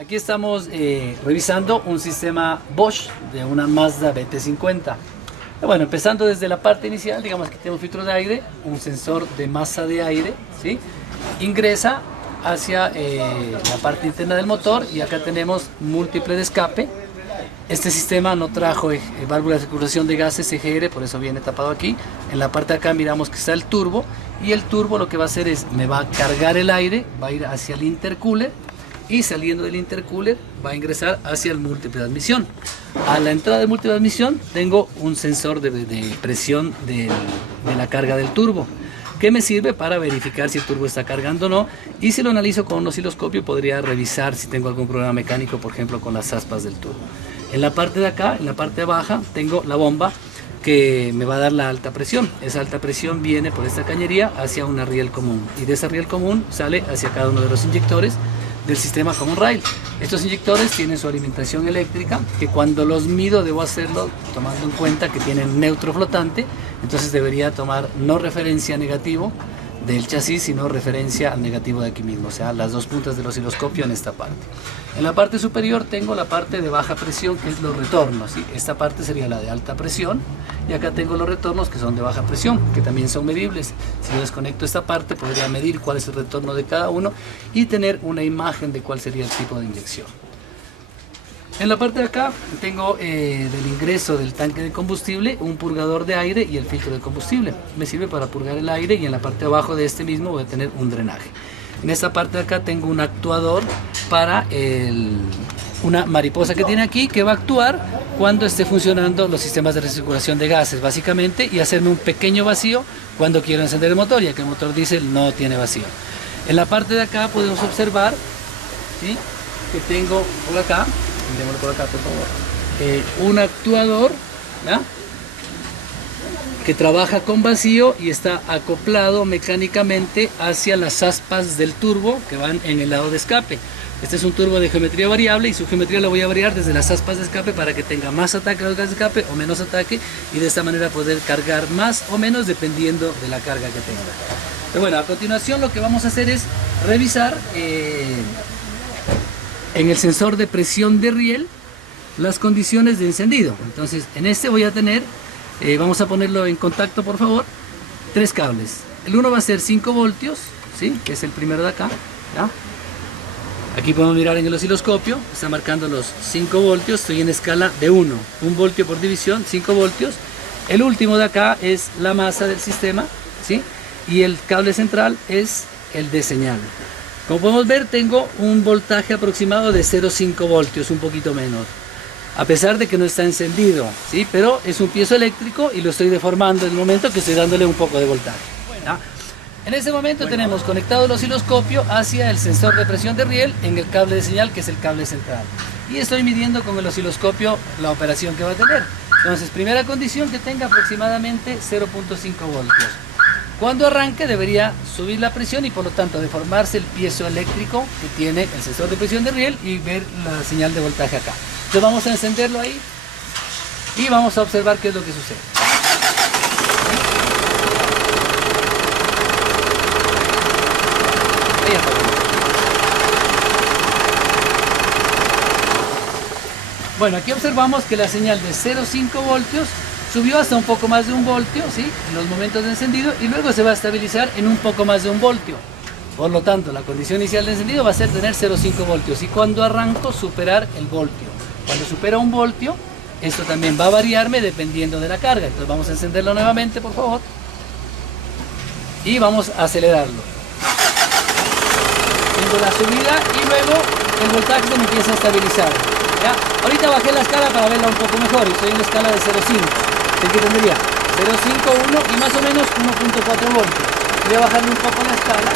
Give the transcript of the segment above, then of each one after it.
Aquí estamos revisando un sistema Bosch de una Mazda BT50. Bueno, empezando desde la parte inicial, digamos que tiene un filtro de aire, un sensor de masa de aire, ¿sí? Ingresa hacia la parte interna del motor y acá tenemos múltiple de escape. Este sistema no trajo válvula de circulación de gases EGR, por eso viene tapado aquí. En la parte de acá miramos que está el turbo, y el turbo lo que va a hacer es, me va a cargar el aire, va a ir hacia el intercooler, y saliendo del intercooler va a ingresar hacia el múltiple de admisión. A la entrada del múltiple de admisión tengo un sensor de presión de la carga del turbo, que me sirve para verificar si el turbo está cargando o no, y si lo analizo con un osciloscopio podría revisar si tengo algún problema mecánico, por ejemplo con las aspas del turbo. En la parte de acá, en la parte baja, tengo la bomba que me va a dar la alta presión. Esa alta presión viene por esta cañería hacia una riel común, y de esa riel común sale hacia cada uno de los inyectores del sistema Common Rail. Estos inyectores tienen su alimentación eléctrica, que cuando los mido debo hacerlo tomando en cuenta que tienen neutro flotante, entonces debería tomar no referencia negativo del chasis, sino referencia al negativo de aquí mismo, o sea, las dos puntas del osciloscopio en esta parte. En la parte superior tengo la parte de baja presión, que es los retornos, ¿sí? Esta parte sería la de alta presión, y acá tengo los retornos que son de baja presión, que también son medibles. Si yo desconecto esta parte, podría medir cuál es el retorno de cada uno y tener una imagen de cuál sería el tipo de inyección. En la parte de acá tengo del ingreso del tanque de combustible un purgador de aire y el filtro de combustible. Me sirve para purgar el aire, y en la parte de abajo de este mismo voy a tener un drenaje. En esta parte de acá tengo un actuador para una mariposa que tiene aquí, que va a actuar cuando esté funcionando los sistemas de recirculación de gases básicamente, y hacerme un pequeño vacío cuando quiero encender el motor, ya que el motor diésel no tiene vacío. En la parte de acá podemos observar, ¿sí?, que tengo por acá, miremoslo por acá por favor, un actuador, ¿ya?, que trabaja con vacío y está acoplado mecánicamente hacia las aspas del turbo que van en el lado de escape. Este es un turbo de geometría variable, y su geometría la voy a variar desde las aspas de escape para que tenga más ataque a los gases de escape o menos ataque, y de esta manera poder cargar más o menos dependiendo de la carga que tenga. Pero bueno, a continuación lo que vamos a hacer es revisar en el sensor de presión de riel las condiciones de encendido. Entonces en este voy a tener, vamos a ponerlo en contacto por favor, tres cables. El uno va a ser 5 voltios, ¿sí?, que es el primero de acá, ¿ya? Aquí podemos mirar en el osciloscopio, está marcando los 5 voltios, estoy en escala de 1 voltio por división, 5 voltios. El último de acá es la masa del sistema, ¿sí?, y el cable central es el de señal. Como podemos ver, tengo un voltaje aproximado de 0,5 voltios, un poquito menos, a pesar de que no está encendido, ¿sí?, pero es un piezo eléctrico y lo estoy deformando en el momento que estoy dándole un poco de voltaje. ¿Ya? En este momento tenemos conectado el osciloscopio hacia el sensor de presión de riel en el cable de señal, que es el cable central, y estoy midiendo con el osciloscopio la operación que va a tener. Entonces, primera condición, que tenga aproximadamente 0,5 voltios. Cuando arranque debería subir la presión y por lo tanto deformarse el piezo eléctrico que tiene el sensor de presión de riel y ver la señal de voltaje acá. Entonces vamos a encenderlo ahí y vamos a observar qué es lo que sucede. Ahí apagó. Bueno, aquí observamos que la señal de 0,5 voltios subió hasta un poco más de 1 voltio, ¿sí?, en los momentos de encendido, y luego se va a estabilizar en un poco más de 1 voltio. Por lo tanto, la condición inicial de encendido va a ser tener 0,5 voltios, y cuando arranco superar el voltio. Cuando supera 1 voltio, esto también va a variarme dependiendo de la carga. Entonces vamos a encenderlo nuevamente, por favor, y vamos a acelerarlo. Tengo la subida y luego el voltaje se me empieza a estabilizar. ¿Ya? Ahorita bajé la escala para verla un poco mejor y estoy en la escala de 0,5. Así que tendría 0,5, 1 y más o menos 1,4 voltios. Voy a bajarle un poco la escala.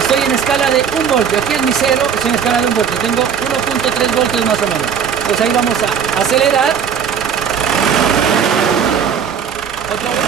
Estoy en escala de 1 voltio, aquí es mi 0, estoy en escala de 1 voltio, tengo 1,3 voltios más o menos. Pues ahí vamos a acelerar. Otra vez.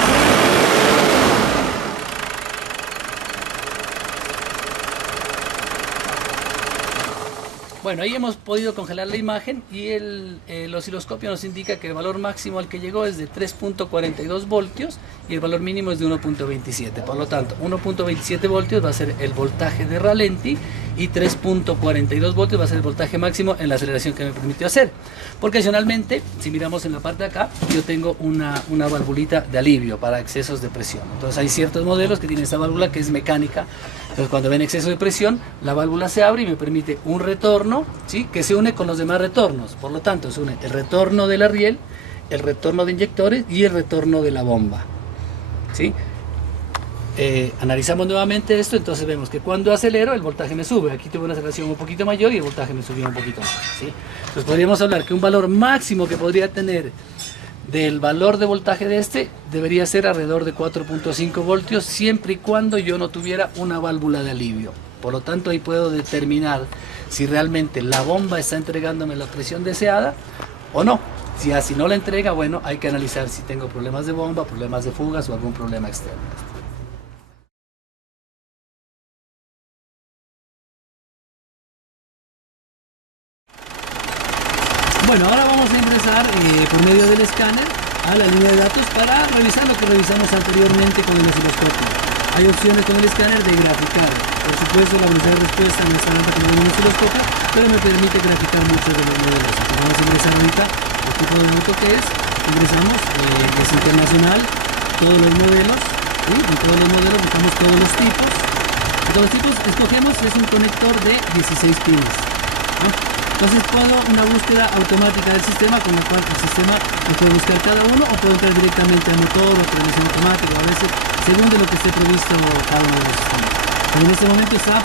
Bueno, ahí hemos podido congelar la imagen y el osciloscopio nos indica que el valor máximo al que llegó es de 3.42 voltios y el valor mínimo es de 1.27. Por lo tanto, 1.27 voltios va a ser el voltaje de ralentí y 3.42 voltios va a ser el voltaje máximo en la aceleración que me permitió hacer. Porque adicionalmente, si miramos en la parte de acá, yo tengo una valvulita de alivio para excesos de presión. Entonces hay ciertos modelos que tienen esta válvula que es mecánica. Entonces cuando ven exceso de presión, la válvula se abre y me permite un retorno, ¿sí?, que se une con los demás retornos. Por lo tanto, se une el retorno de la riel, el retorno de inyectores y el retorno de la bomba, ¿sí? Analizamos nuevamente esto, entonces vemos que cuando acelero el voltaje me sube. Aquí tuve una aceleración un poquito mayor y el voltaje me subió un poquito más, ¿sí? Entonces podríamos hablar que un valor máximo que podría tener del valor de voltaje de este debería ser alrededor de 4.5 voltios, siempre y cuando yo no tuviera una válvula de alivio. Por lo tanto, ahí puedo determinar si realmente la bomba está entregándome la presión deseada o no. Si así no la entrega, bueno, hay que analizar si tengo problemas de bomba, problemas de fugas o algún problema externo. Bueno, ahora vamos a ingresar por medio del escáner a la línea de datos para revisar lo que revisamos anteriormente con el osciloscopio. Hay opciones con el escáner de graficar. Por supuesto, la velocidad de respuesta no está alta como en el osciloscopio, pero me permite graficar muchos de los modelos. Entonces vamos a ingresar ahorita el tipo de moto que es. Ingresamos, es internacional, todos los modelos, ¿sí? En todos los modelos buscamos todos los tipos. De todos los tipos escogemos es un conector de 16 pines, ¿no? Entonces puedo una búsqueda automática del sistema, con la cual el sistema lo puede buscar cada uno, o puedo entrar directamente al motor o transmisión automática, a veces según de lo que esté previsto cada uno de los sistemas. Pero en este momento está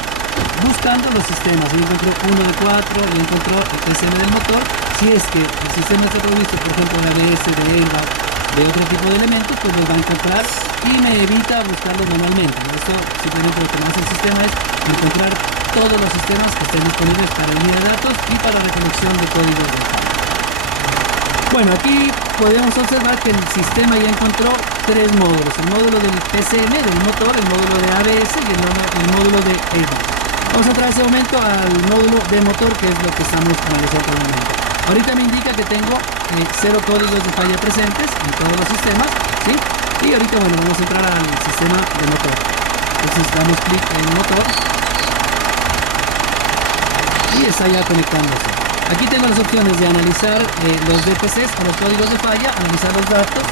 buscando los sistemas. Y encontró uno de 4 y encontró el PCM del motor. Si es que el sistema está previsto, por ejemplo, de ABS, de airbag, de otro tipo de elementos, pues los va a encontrar y me evita buscarlos manualmente. Esto simplemente lo que hace el sistema es encontrar todos los sistemas que estén disponibles para línea de datos y para recolección de códigos de cambio. Bueno, aquí podemos observar que el sistema ya encontró 3 módulos: el módulo del PCM, del motor, el módulo de ABS y el módulo de airbag. Vamos a entrar en ese momento al módulo de motor, que es lo que estamos analizando al momento. Ahorita me indica que tengo 0 códigos de falla presentes en todos los sistemas, ¿sí? Y ahorita, bueno, vamos a entrar al sistema de motor. Entonces damos clic en motor y está ya conectándose. Aquí tengo las opciones de analizar los DPCs o los códigos de falla, analizar los datos.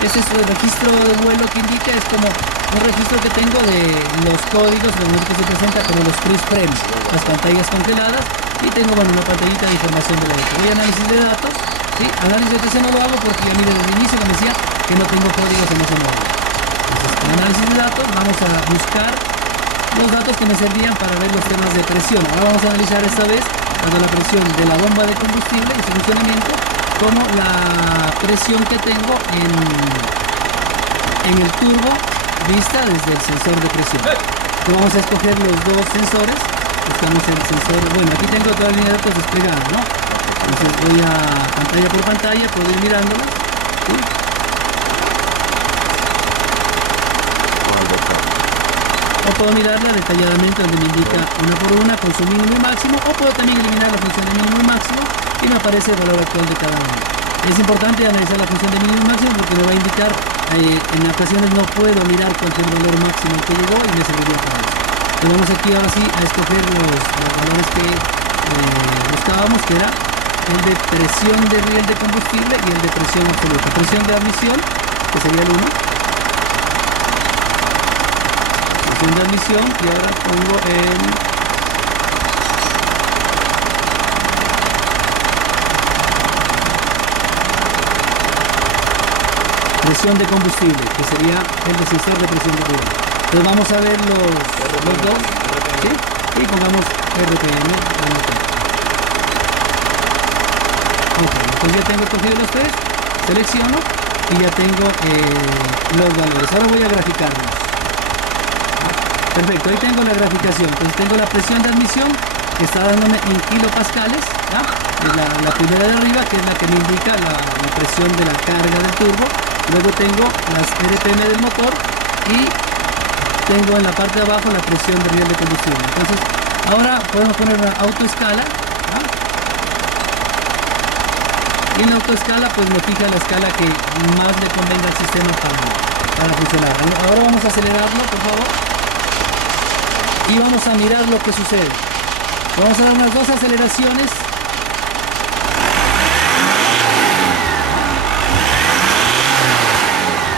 Este es el registro de vuelo que indica, es como un registro que tengo de los códigos, que se presenta como los freeze frames, las pantallas congeladas, y tengo, bueno, una pantallita de información de la data. Voy a análisis de datos, ¿sí? Análisis de DPC no lo hago porque ya mire desde el inicio que me decía que no tengo códigos en ese módulo. Entonces, en análisis de datos vamos a buscar los datos que me servían para ver los temas de presión. Ahora vamos a analizar esta vez tanto la presión de la bomba de combustible y su funcionamiento, como la presión que tengo en el turbo vista desde el sensor de presión. Entonces vamos a escoger los dos sensores. Buscamos el sensor, bueno, aquí tengo toda la línea de datos desplegada, ¿no? Entonces voy a pantalla por pantalla, puedo ir mirándola, ¿sí? O puedo mirarla detalladamente donde me indica una por una con su mínimo y máximo, o puedo también eliminar la función de mínimo y máximo y me aparece el valor actual de cada uno. Es importante analizar la función de mínimo y máximo porque me va a indicar, en ocasiones no puedo mirar cualquier valor máximo que llegó y me serviría para eso. Entonces vamos aquí ahora sí a escoger los valores que buscábamos, que era el de presión de riel de combustible y el de presión absoluta. Presión de admisión, que sería el 1. Presión de admisión, y ahora pongo el presión de combustible, que sería el de sensor de presión de riel. Entonces vamos a ver los dos, ¿sí? Y pongamos RPM. Ok, entonces ya tengo cogido los 3, selecciono y ya tengo los valores. Ahora voy a graficarlos. Perfecto, ahí tengo la graficación. Entonces tengo la presión de admisión que está dándome en kilopascales, ¿ya? Es la primera de arriba, que es la que me indica la presión de la carga del turbo. Luego tengo las RPM del motor y tengo en la parte de abajo la presión de riel de combustible. Entonces ahora podemos poner una autoescala, ¿no? Y en la autoescala pues me fija la escala que más le convenga al sistema para funcionar. Ahora vamos a acelerarlo, por favor. Y vamos a mirar lo que sucede. Vamos a dar unas 2 aceleraciones.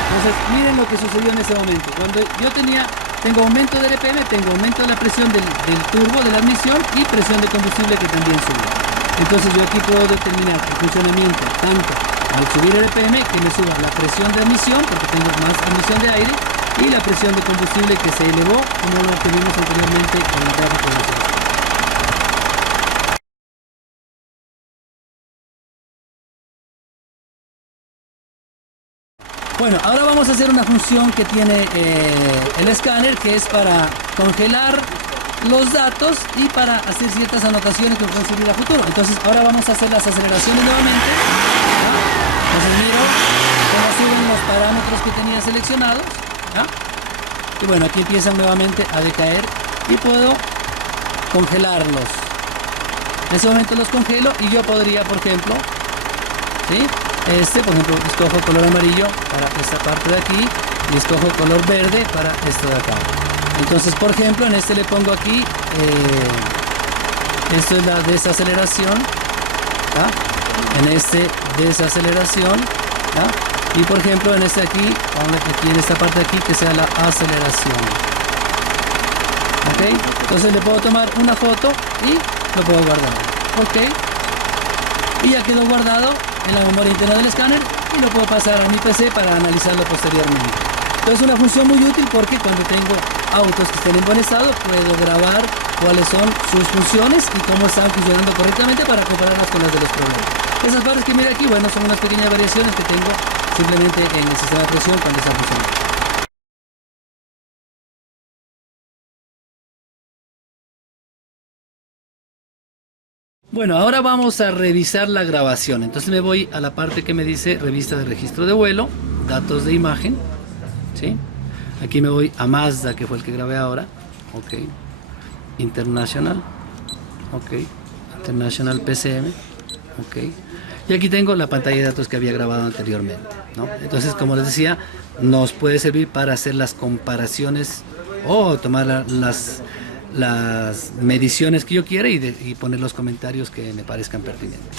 Entonces, miren lo que sucedió en ese momento. Cuando yo tengo aumento del RPM, tengo aumento de la presión del turbo, de la admisión, y presión de combustible que también sube. Entonces yo aquí puedo determinar el funcionamiento tanto al subir el RPM que me suba la presión de admisión, porque tengo más admisión de aire, y la presión de combustible que se elevó, como lo que vimos anteriormente con el tráfico de los. Bueno, ahora vamos a hacer una función que tiene el escáner, que es para congelar los datos y para hacer ciertas anotaciones que pueden servir a futuro. Entonces ahora vamos a hacer las aceleraciones nuevamente. ¿Ya? Entonces miro cómo suben los parámetros que tenía seleccionados. ¿Ya? Y bueno, aquí empiezan nuevamente a decaer y puedo congelarlos. En ese momento los congelo y yo podría, por ejemplo, ¿sí? Por ejemplo, escojo color amarillo para esta parte de aquí y escojo color verde para esto de acá. Entonces, por ejemplo, en este le pongo aquí, esto es la desaceleración, ¿ya? En este desaceleración, ¿ya? Y por ejemplo en este aquí, aquí en esta parte de aquí, que sea la aceleración. ¿Ok? Entonces le puedo tomar una foto y lo puedo guardar. ¿Ok? Y ya quedó guardado en la memoria interna del escáner y lo puedo pasar a mi PC para analizarlo posteriormente. Entonces, una función muy útil porque cuando tengo autos que estén en buen estado puedo grabar cuáles son sus funciones y cómo están funcionando correctamente para compararlas con las de los problemas. Esas barras que mira aquí, bueno, son unas pequeñas variaciones que tengo simplemente en el sistema de presión cuando está funcionando. Bueno, ahora vamos a revisar la grabación. Entonces me voy a la parte que me dice revista de registro de vuelo, datos de imagen, ¿sí? Aquí me voy a Mazda, que fue el que grabé ahora. Ok. International. Ok. International PCM. Ok. Y aquí tengo la pantalla de datos que había grabado anteriormente, ¿no? Entonces, como les decía, nos puede servir para hacer las comparaciones o tomar las mediciones que yo quiera y poner los comentarios que me parezcan pertinentes.